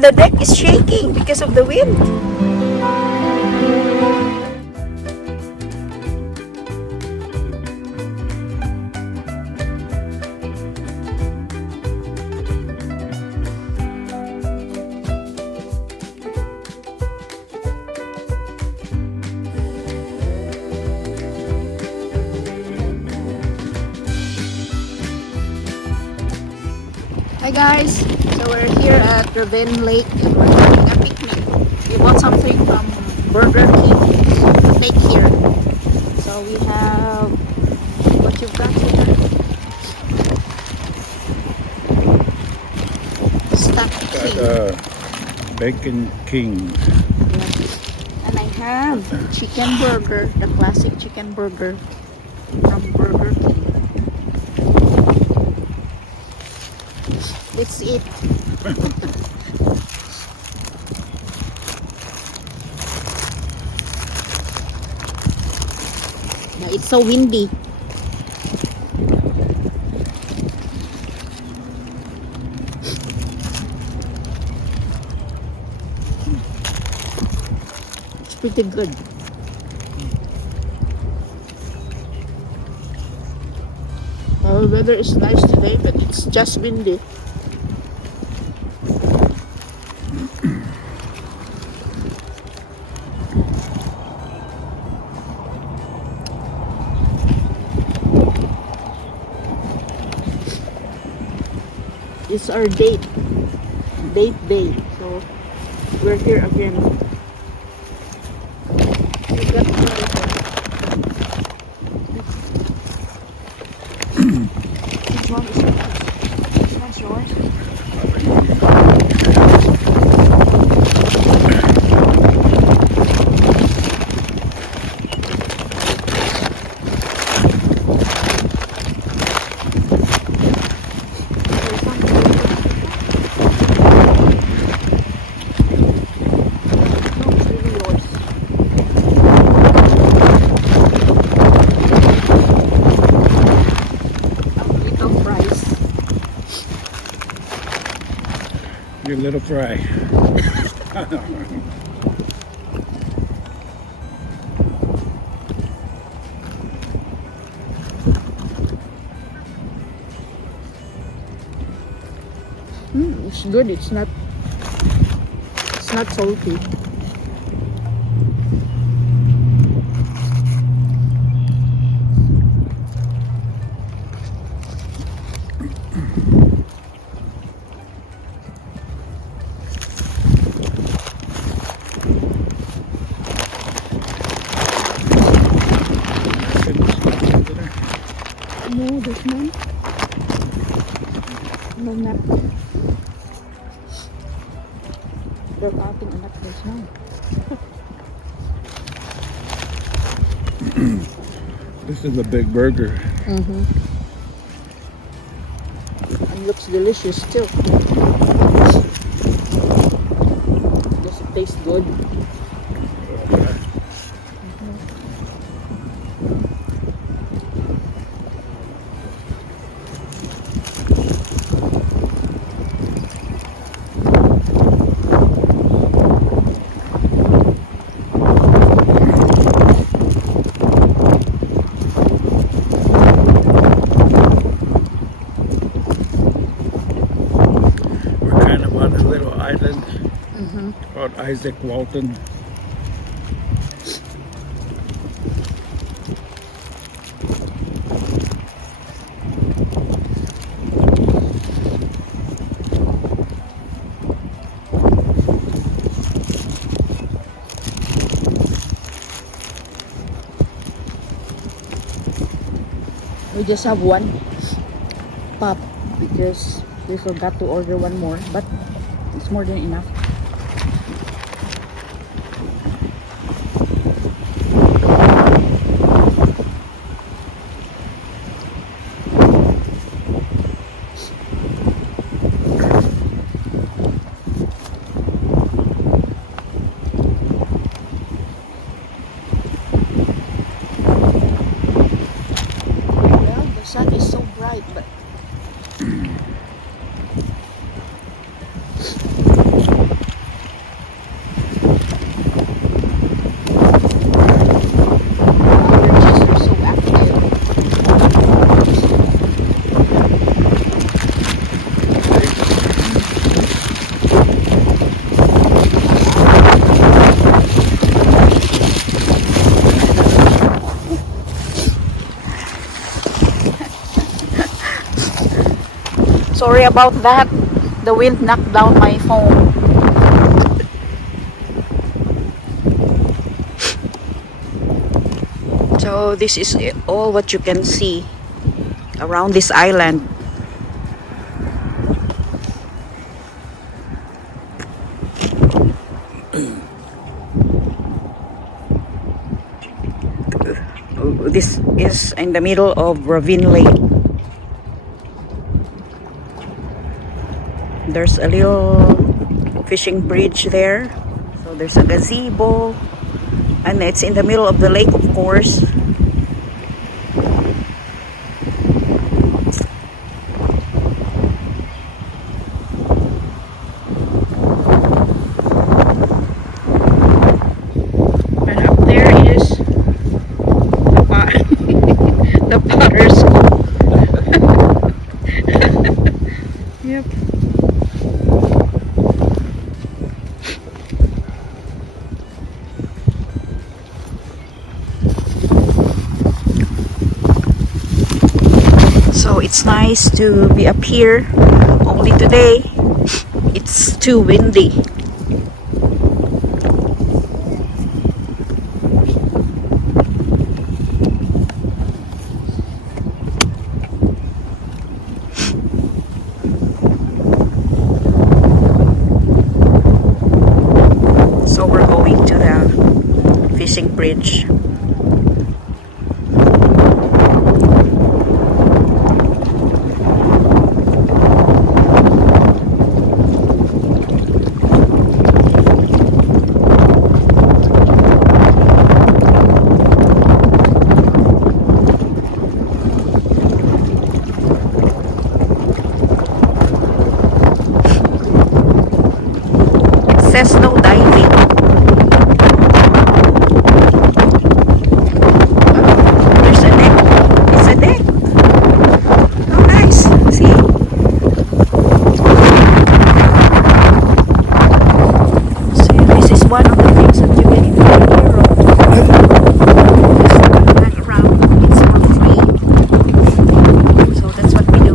the deck is shaking because of the wind. Hi guys, so we're here at Ravine Lake and we're having a picnic. We bought something from Burger King. Take here. So we have what you've got here. Stuffed king. Bacon King. Yes. And I have chicken burger, the classic chicken burger from Burger King. Let's eat. Yeah, it's so windy. It's pretty good. The weather is nice today, but it's just windy. It's our date day, so we're here again. We got Which one is yours? This one's yours? Your little fry. It's good. It's not salty. No, there's none. No napkin. There's ating anak, there's none. This is a big burger. And looks delicious too. Does it taste good? Island called Isaac Walton. We just have one pop because we forgot to order one more, but it's more than enough. Well, the sun is so bright, but Sorry about that. The wind knocked down my phone. So this is all what you can see around this island. This is in the middle of Ravine Lake. There's a little fishing bridge there. So there's a gazebo. And it's in the middle of the lake, of course. And up there is the potter's school. Yep. So it's nice to be up here. Only today it's too windy. So we're going to the fishing bridge. Says no diving. There's a deck. It's a deck. Oh, nice. See? See, this is one of the things that you get in Huron. Just hang around. It's not free. So that's what we do.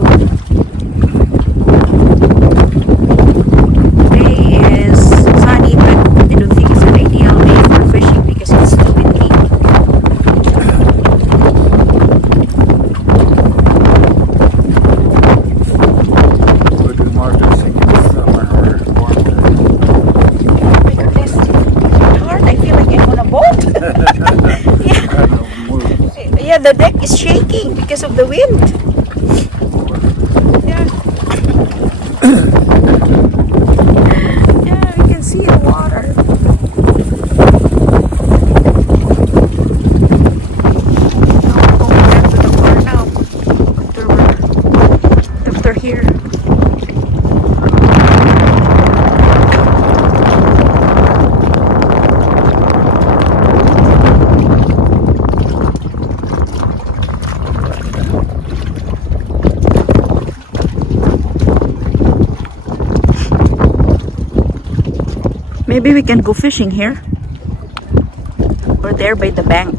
Today is sunny, but I don't think it's an ideal day for fishing because it's too windy. Would be more to sing in the summer or warm day. My goodness, it's hard. I feel like I'm on a boat. Yeah. Kind of move. Yeah, the deck is shaking because of the wind. Yeah. Yeah, we can see the water. Now we're going back to the car now. After here. Maybe we can go fishing here or there by the bank.